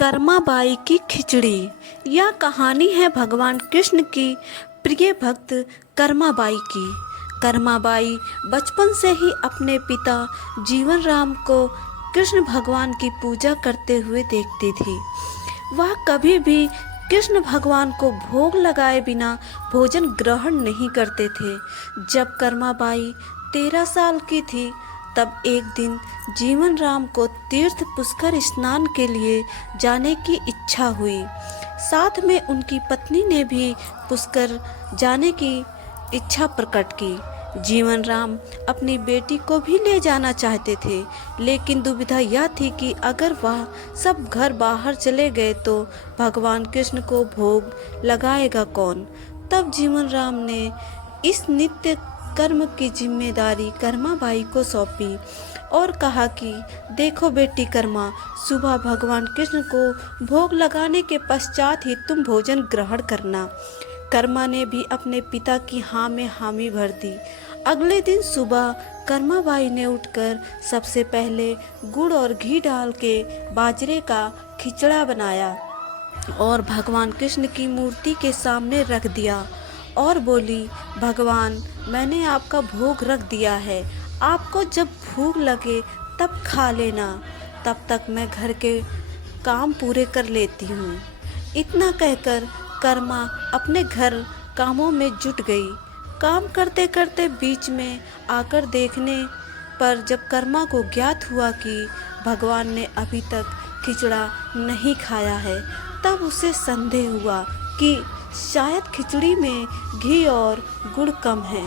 कर्माबाई की खिचड़ी। यह कहानी है भगवान कृष्ण की प्रिय भक्त कर्माबाई की। कर्माबाई बचपन से ही अपने पिता जीवन राम को कृष्ण भगवान की पूजा करते हुए देखती थी। वह कभी भी कृष्ण भगवान को भोग लगाए बिना भोजन ग्रहण नहीं करते थे। जब कर्माबाई 13 साल की थी तब एक दिन जीवन राम को तीर्थ पुष्कर स्नान के लिए जाने की इच्छा हुई। साथ में उनकी पत्नी ने भी पुष्कर जाने की इच्छा प्रकट की। जीवन राम अपनी बेटी को भी ले जाना चाहते थे, लेकिन दुविधा यह थी कि अगर वह सब घर बाहर चले गए तो भगवान कृष्ण को भोग लगाएगा कौन। तब जीवन राम ने इस नित्य कर्म की जिम्मेदारी कर्माबाई को सौंपी और कहा कि देखो बेटी कर्मा, सुबह भगवान कृष्ण को भोग लगाने के पश्चात ही तुम भोजन ग्रहण करना। कर्मा ने भी अपने पिता की हाँ में हामी भर दी। अगले दिन सुबह कर्माबाई ने उठकर सबसे पहले गुड़ और घी डाल के बाजरे का खिचड़ा बनाया और भगवान कृष्ण की मूर्ति के सामने रख दिया और बोली, भगवान, मैंने आपका भोग रख दिया है, आपको जब भूख लगे तब खा लेना, तब तक मैं घर के काम पूरे कर लेती हूँ। इतना कहकर कर्मा अपने घर कामों में जुट गई। काम करते करते बीच में आकर देखने पर जब कर्मा को ज्ञात हुआ कि भगवान ने अभी तक खिचड़ा नहीं खाया है, तब उसे संदेह हुआ कि शायद खिचड़ी में घी और गुड़ कम है,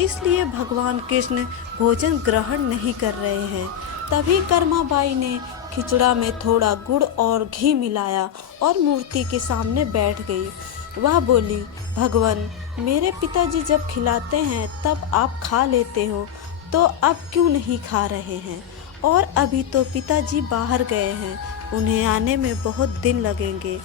इसलिए भगवान कृष्ण भोजन ग्रहण नहीं कर रहे हैं। तभी कर्माबाई ने खिचड़ा में थोड़ा गुड़ और घी मिलाया और मूर्ति के सामने बैठ गई। वह बोली, भगवान, मेरे पिताजी जब खिलाते हैं तब आप खा लेते हो, तो अब क्यों नहीं खा रहे हैं? और अभी तो पिताजी बाहर गए हैं, उन्हें आने में बहुत दिन लगेंगे,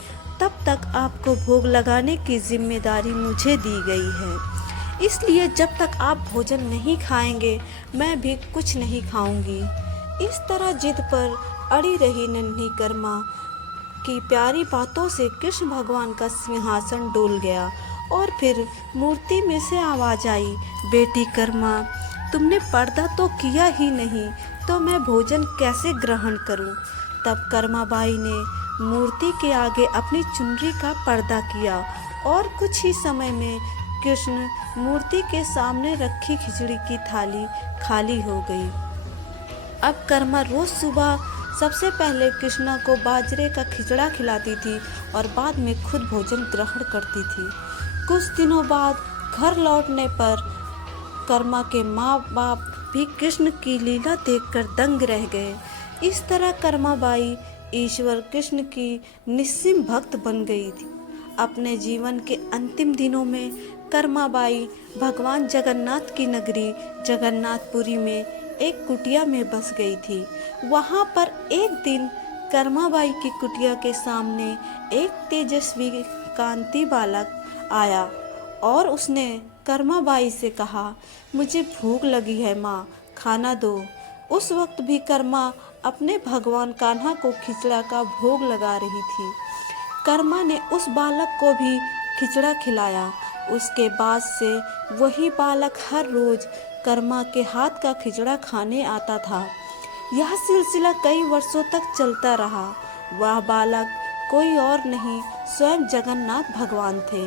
तब तक आपको भोग लगाने की जिम्मेदारी मुझे दी गई है, इसलिए जब तक आप भोजन नहीं खाएंगे मैं भी कुछ नहीं खाऊंगी। इस तरह जिद पर अड़ी रही नन्ही कर्मा की प्यारी बातों से कृष्ण भगवान का सिंहासन डोल गया और फिर मूर्ति में से आवाज आई, बेटी कर्मा, तुमने पर्दा तो किया ही नहीं, तो मैं भोजन कैसे ग्रहण करूं? तब कर्माबाई ने मूर्ति के आगे अपनी चुनरी का पर्दा किया और कुछ ही समय में कृष्ण मूर्ति के सामने रखी खिचड़ी की थाली खाली हो गई। अब कर्मा रोज सुबह सबसे पहले कृष्णा को बाजरे का खिचड़ा खिलाती थी और बाद में खुद भोजन ग्रहण करती थी। कुछ दिनों बाद घर लौटने पर कर्मा के माँ बाप भी कृष्ण की लीला देखकर दंग रह गए। इस तरह कर्माबाई ईश्वर कृष्ण की निस्सीम भक्त बन गई थी। अपने जीवन के अंतिम दिनों में कर्माबाई भगवान जगन्नाथ की नगरी जगन्नाथपुरी में एक कुटिया में बस गई थी। वहाँ पर एक दिन कर्माबाई की कुटिया के सामने एक तेजस्वी कांति बालक आया और उसने कर्माबाई से कहा, मुझे भूख लगी है माँ, खाना दो। उस वक्त भी कर्मा अपने भगवान कान्हा को खिचड़ा का भोग लगा रही थी। कर्मा ने उस बालक को भी खिचड़ा खिलाया। उसके बाद से वही बालक हर रोज कर्मा के हाथ का खिचड़ा खाने आता था। यह सिलसिला कई वर्षों तक चलता रहा। वह बालक कोई और नहीं, स्वयं जगन्नाथ भगवान थे,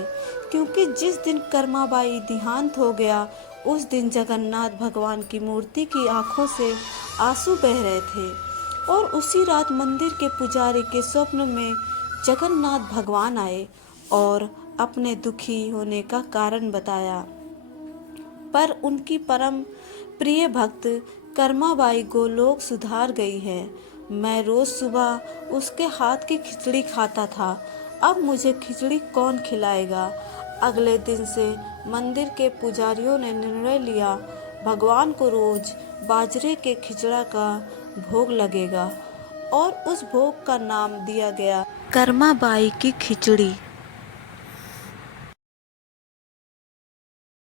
क्योंकि जिस दिन कर्माबाई देहांत हो गया उस दिन जगन्नाथ भगवान की मूर्ति की आंखों से आंसू बह रहे थे और उसी रात मंदिर के पुजारी के स्वप्न में जगन्नाथ भगवान आए और अपने दुखी होने का कारण बताया। पर उनकी परम प्रिय भक्त कर्माबाई गोलोक सुधार गई है। मैं रोज सुबह उसके हाथ की खिचड़ी खाता था, अब मुझे खिचड़ी कौन खिलाएगा? अगले दिन से मंदिर के पुजारियों ने निर्णय लिया, भगवान को रोज बाजरे के खिचड़ा का भोग लगेगा और उस भोग का नाम दिया गया कर्माबाई की खिचड़ी।